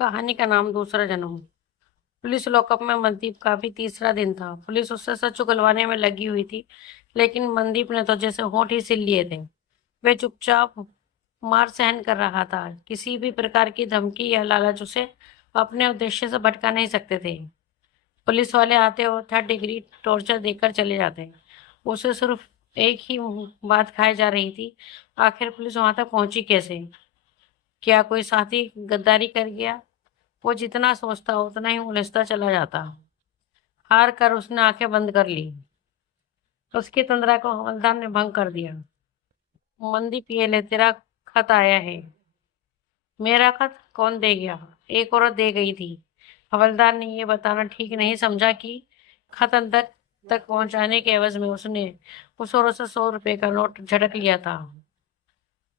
कहानी का नाम दूसरा जन्म। पुलिस लॉकअप में मनदीप का भी तीसरा दिन था। पुलिस उससे सच उगलवाने में लगी हुई थी, लेकिन मनदीप ने तो जैसे होंठ ही सिल लिए थे। वे चुपचाप मार सहन कर रहा था। किसी भी प्रकार की धमकी या लालच उसे अपने उद्देश्य से भटका नहीं सकते थे। पुलिस वाले आते और 3rd डिग्री टॉर्चर देकर चले जाते। उसे सिर्फ एक ही बात खाई जा रही थी, आखिर पुलिस वहां तक पहुंची कैसे? क्या कोई साथी गद्दारी कर गया? वो जितना सोचता उतना ही उलझता चला जाता। हार कर उसने आंखें बंद कर ली। उसकी तंद्रा को हवलदार ने भंग कर दिया। मंदी पिए ले, तेरा खत आया है। मेरा खत कौन दे गया? एक औरत दे गई थी। हवलदार ने ये बताना ठीक नहीं समझा कि खत अंदर तक पहुंचाने के एवज में उसने उस औरत से 100 रुपए का नोट झटक लिया था।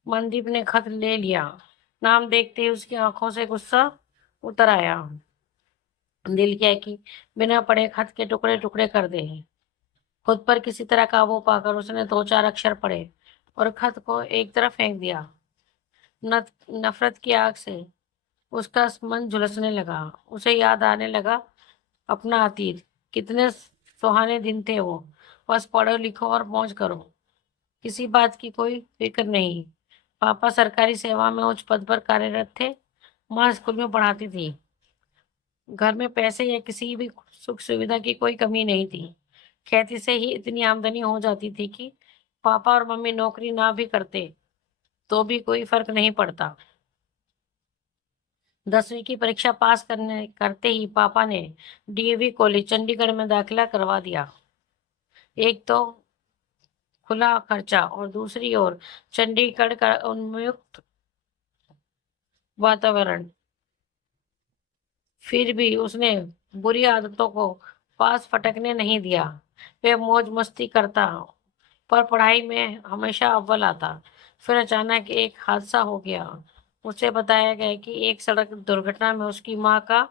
मनदीप ने खत ले लिया। नाम देखते ही उसकी आंखों से गुस्सा उतर आया। दिल किया कि बिना पढ़े खत के टुकड़े टुकड़े कर दे। खुद पर किसी तरह काबू पाकर उसने 2-4 अक्षर पढ़े और खत को एक तरफ फेंक दिया। नफरत की आग से उसका मन झुलसने लगा। उसे याद आने लगा अपना अतीत। कितने सुहाने दिन थे वो। बस पढ़ो लिखो और मौज करो, किसी बात की कोई फिक्र नहीं। पापा सरकारी सेवा में उच्च पद पर कार्यरत थे। माँ स्कूल में पढ़ाती थी। घर में पैसे या किसी भी सुख सुविधा की कोई कमी नहीं थी। खेती से ही इतनी आमदनी हो जाती थी कि पापा और मम्मी नौकरी ना भी करते तो भी कोई फर्क नहीं पड़ता। 10वीं की परीक्षा पास करने करते ही पापा ने डीएवी कॉलेज चंडीगढ़ में दाखिला करवा दिया। एक तो खुला खर्चा और दूसरी ओर चंडीगढ़ का उन्मुक्त वातावरण। फिर भी उसने बुरी आदतों को पास फटकने नहीं दिया। वे मौज मस्ती करता पर पढ़ाई में हमेशा अव्वल आता। फिर अचानक एक हादसा हो गया। उसे बताया गया कि एक सड़क दुर्घटना में उसकी माँ का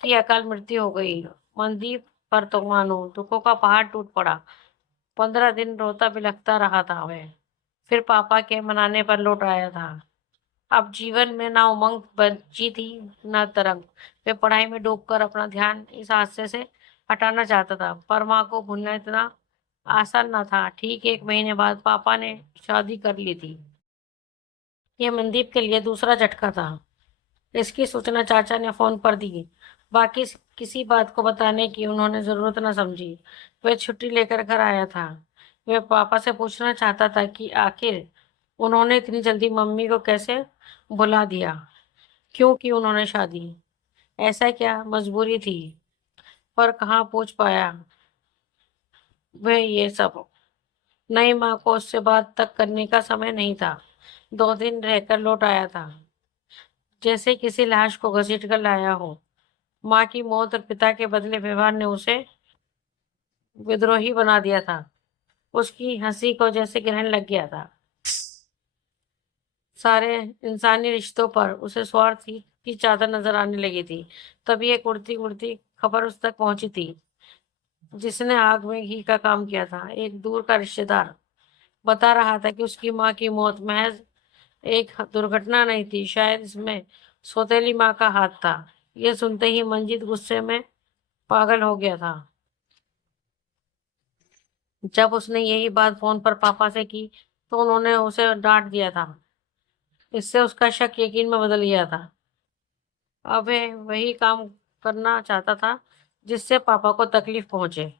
की अकाल मृत्यु हो गई। मनदीप पर तो मानो दुखों का पहाड़ टूट पड़ा। 15 दिन रोता बिलखता रहा था वह। फिर पापा के मनाने पर लौट आया था। अब जीवन में ना उमंग बची थी, ना तरंग। वे पढ़ाई में डूबकर अपना ध्यान इस हादसे से हटाना चाहता था, पर माँ को भूलना इतना आसान न था। ठीक 1 महीने बाद पापा ने शादी कर ली थी। यह मनदीप के लिए दूसरा झटका था। इसकी सूचना चाचा ने फोन पर दी। बाकी किसी बात को बताने की उन्होंने जरूरत न समझी। वह छुट्टी लेकर घर आया था। वह पापा से पूछना चाहता था कि आखिर उन्होंने इतनी जल्दी मम्मी को कैसे भुला दिया। क्यों की उन्होंने शादी? ऐसा क्या मजबूरी थी? पर कहाँ पूछ पाया वह ये सब। नई माँ को उससे बात तक करने का समय नहीं था। 2 दिन रहकर लौट आया था, जैसे किसी लाश को घसीट कर लाया हो। माँ की मौत और पिता के बदले व्यवहार ने उसे विद्रोही बना दिया था। उसकी हंसी को जैसे ग्रहण लग गया था। सारे इंसानी रिश्तों पर उसे स्वार्थ की चादर नजर आने लगी थी। तभी एक उड़ती उड़ती खबर उस तक पहुंची थी, जिसने आग में घी का काम किया था। एक दूर का रिश्तेदार बता रहा था कि उसकी माँ की मौत महज एक दुर्घटना नहीं थी, शायद इसमें सौतेली माँ का हाथ था। यह सुनते ही मंजीत गुस्से में पागल हो गया था। जब उसने यही बात फोन पर पापा से की तो उन्होंने उसे डांट दिया था। इससे उसका शक यकीन में बदल गया था। अब वह वही काम करना चाहता था जिससे पापा को तकलीफ पहुंचे।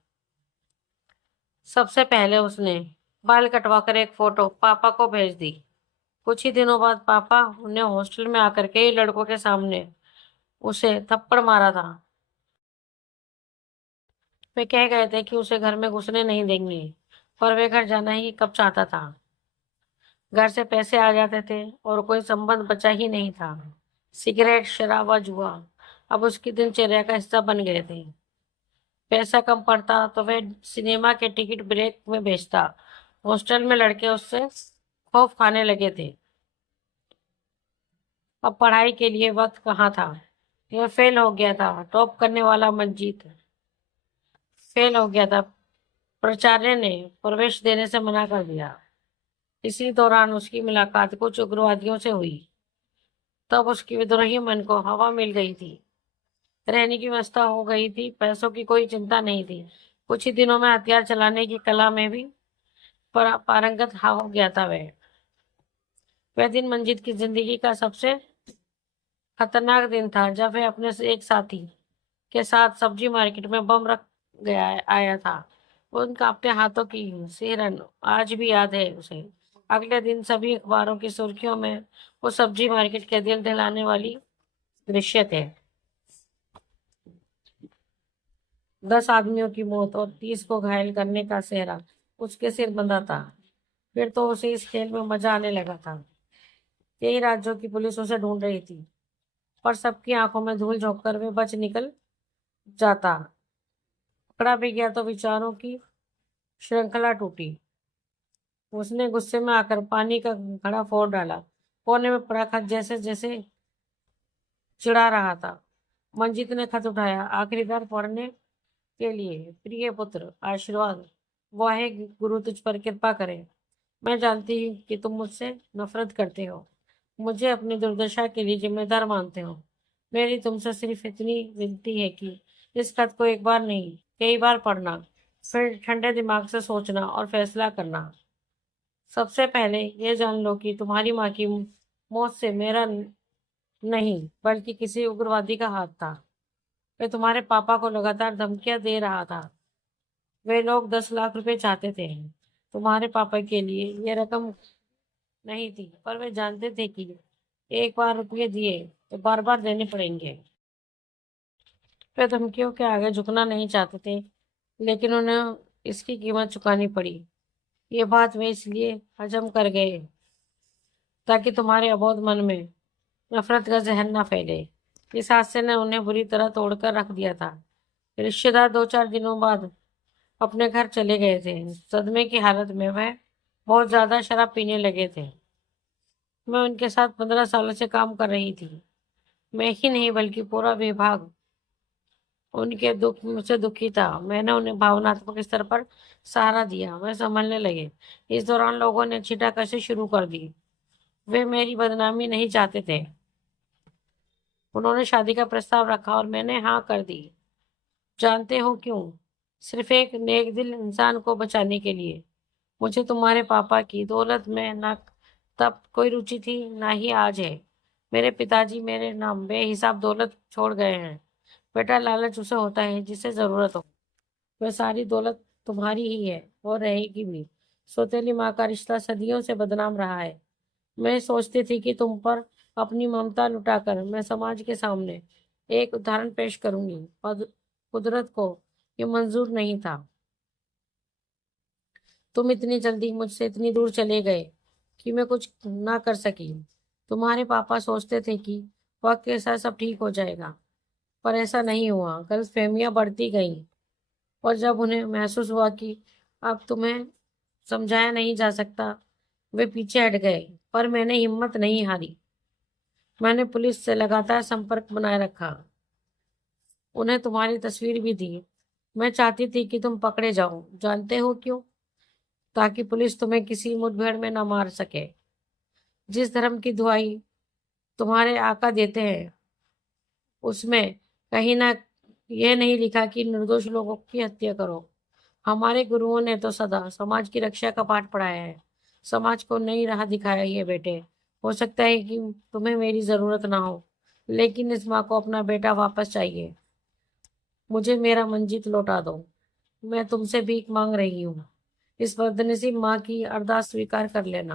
सबसे पहले उसने बाल कटवाकर एक फोटो पापा को भेज दी। कुछ ही दिनों बाद पापा उन्हें हॉस्टल में आकर कई लड़कों के सामने उसे थप्पड़ मारा था। वे कह गए थे कि उसे घर में घुसने नहीं देंगे, पर वे घर जाना ही कब चाहता था। घर से पैसे आ जाते थे और कोई संबंध बचा ही नहीं था। सिगरेट, शराब व जुआ अब उसकी दिनचर्या का हिस्सा बन गए थे। पैसा कम पड़ता तो वह सिनेमा के टिकट ब्रेक में बेचता। हॉस्टल में लड़के उससे खौफ खाने लगे थे। अब पढ़ाई के लिए वक्त कहाँ था। वह फेल हो गया था। टॉप करने वाला मंजीत फेल हो गया था। प्राचार्य ने प्रवेश देने से मना कर दिया। इसी दौरान उसकी मुलाकात कुछ उग्रवादियों से हुई। तब उसकी विद्रोही मन को हवा मिल गई थी, रहने की व्यवस्था हो गई थी, पैसों की कोई चिंता नहीं थी। कुछ ही दिनों में हथियार चलाने की कला में भी पारंगत हो गया था वह दिन मंजीत की जिंदगी का सबसे खतरनाक दिन था, जब वह अपने से एक साथी के साथ सब्जी मार्केट में बम रख गया आया था। उन कांपते हाथों की सिहरन आज भी याद है उसे। अगले दिन सभी अखबारों की सुर्खियों में वो सब्जी मार्केट के दिल दहलाने वाली दृश्य थे। 10 आदमियों की मौत और 30 को घायल करने का सेहरा उसके सिर बंधा था। फिर तो उसे इस खेल में मजा आने लगा था। कई राज्यों की पुलिस उसे ढूंढ रही थी, पर सबकी आंखों में धूल झोंक कर वे बच निकल जाता। पकड़ा भी गया तो विचारों की श्रृंखला टूटी। उसने गुस्से में आकर पानी का घड़ा फोड़ डाला। कोने में पड़ा खत जैसे जैसे चिढ़ा रहा था। मंजीत ने खत उठाया, आखिरकार पढ़ने के लिए। प्रिय पुत्र, आशीर्वाद। वाहे गुरु तुझ पर कृपा करे। मैं जानती हूँ कि तुम मुझसे नफरत करते हो, मुझे अपनी दुर्दशा के लिए जिम्मेदार मानते हो। मेरी तुमसे सिर्फ इतनी विनती है कि इस खत को एक बार नहीं, कई बार पढ़ना, फिर ठंडे दिमाग से सोचना और फैसला करना। सबसे पहले ये जान लो कि तुम्हारी माँ की मौत से मेरा नहीं, बल्कि किसी उग्रवादी का हाथ था। वे तुम्हारे पापा को लगातार धमकियां दे रहा था। वे लोग 10 लाख रुपए चाहते थे तुम्हारे पापा के लिए। ये रकम नहीं थी, पर वे जानते थे कि एक बार रुपये दिए तो बार बार देने पड़ेंगे। वे धमकियों के आगे झुकना नहीं चाहते थे, लेकिन उन्हें इसकी कीमत चुकानी पड़ी। ये बात वे इसलिए हजम कर गए ताकि तुम्हारे अबोध मन में नफरत का जहर न फैले। इस हादसे ने उन्हें बुरी तरह तोड़कर रख दिया था। रिश्तेदार 2-4 दिनों बाद अपने घर चले गए थे। सदमे की हालत में वह बहुत ज्यादा शराब पीने लगे थे। मैं उनके साथ 15 सालों से काम कर रही थी। मैं ही नहीं बल्कि पूरा विभाग उनके दुख से दुखी था। मैंने उन्हें भावनात्मक स्तर पर सहारा दिया। वे संभलने लगे। इस दौरान लोगों ने छींटाकशी शुरू कर दी। वे मेरी बदनामी नहीं चाहते थे। उन्होंने शादी का प्रस्ताव रखा और मैंने हाँ कर दी। जानते हो क्यों? सिर्फ एक नेक दिल इंसान को बचाने के लिए। मुझे तुम्हारे पापा की दौलत में ना तब कोई रुचि थी, ना ही आज है। मेरे पिताजी मेरे नाम बेहिसाब दौलत छोड़ गए हैं। बेटा, लालच उसे होता है जिसे जरूरत हो। वह सारी दौलत तुम्हारी ही है और रहेगी भी। सौतेली माँ का रिश्ता सदियों से बदनाम रहा है। मैं सोचती थी कि तुम पर अपनी ममता लुटाकर मैं समाज के सामने एक उदाहरण पेश करूंगी, पर कुदरत को ये मंजूर नहीं था। तुम इतनी जल्दी मुझसे इतनी दूर चले गए कि मैं कुछ ना कर सकी। तुम्हारे पापा सोचते थे कि वक्त के साथ सब ठीक हो जाएगा, पर ऐसा नहीं हुआ। गलतफहमियां बढ़ती गईं और जब उन्हें महसूस हुआ कि अब तुम्हें समझाया नहीं जा सकता, वे पीछे हट गए। पर मैंने हिम्मत नहीं हारी। मैंने पुलिस से लगातार संपर्क बनाए रखा, उन्हें तुम्हारी तस्वीर भी दी। मैं चाहती थी कि तुम पकड़े जाओ। जानते हो क्यों? ताकि पुलिस तुम्हें किसी मुठभेड़ में न मार सके। जिस धर्म की दुहाई तुम्हारे आका देते हैं, उसमें कहीं ना यह नहीं लिखा कि निर्दोष लोगों की हत्या करो। हमारे गुरुओं ने तो सदा समाज की रक्षा का पाठ पढ़ाया है, समाज को नई राह दिखाया है। बेटे, हो सकता है कि तुम्हें मेरी जरूरत ना हो, लेकिन इस माँ को अपना बेटा वापस चाहिए। मुझे मेरा मंजीत लौटा दो। मैं तुमसे भीख मांग रही हूँ। इस बदनसीब माँ की अरदास स्वीकार कर लेना।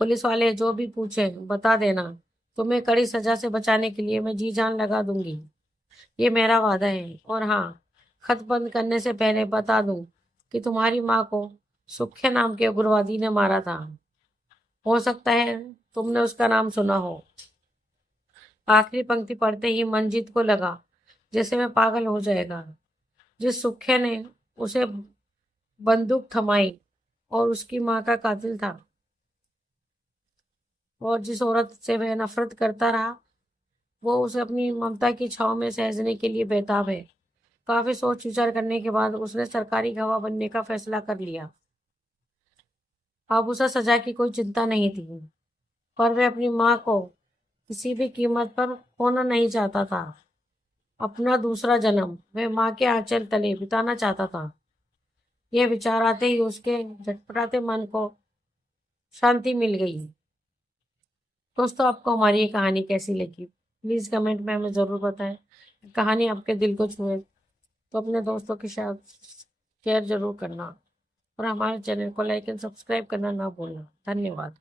पुलिस वाले जो भी पूछे बता देना। तुम्हें कड़ी सजा से बचाने के लिए मैं जी जान लगा दूंगी, ये मेरा वादा है। और हाँ, खत बंद करने से पहले बता दूं कि तुम्हारी माँ को सुख्या नाम के उग्रवादी ने मारा था। हो सकता है तुमने उसका नाम सुना हो। आखिरी पंक्ति पढ़ते ही मंजीत को लगा जैसे मैं पागल हो जाएगा। जिस सुख्या ने उसे बंदूक थमाई और उसकी माँ का कातिल था, और जिस औरत से वह नफरत करता रहा, वो उसे अपनी ममता की छाव में सहेजने के लिए बेताब है। काफी सोच विचार करने के बाद उसने सरकारी गवाह बनने का फैसला कर लिया। अब उसे सजा की कोई चिंता नहीं थी। पर वह अपनी माँ को किसी भी कीमत पर खोना नहीं चाहता था। अपना दूसरा जन्म वह माँ के आंचल तले बिताना चाहता था। यह विचार आते ही उसके झटपटाते मन को शांति मिल गई। दोस्तों, आपको हमारी ये कहानी कैसी लगी? प्लीज़ कमेंट में हमें ज़रूर बताएं। कहानी आपके दिल को छुए तो अपने दोस्तों के साथ शेयर जरूर करना और हमारे चैनल को लाइक एंड सब्सक्राइब करना ना भूलना। धन्यवाद।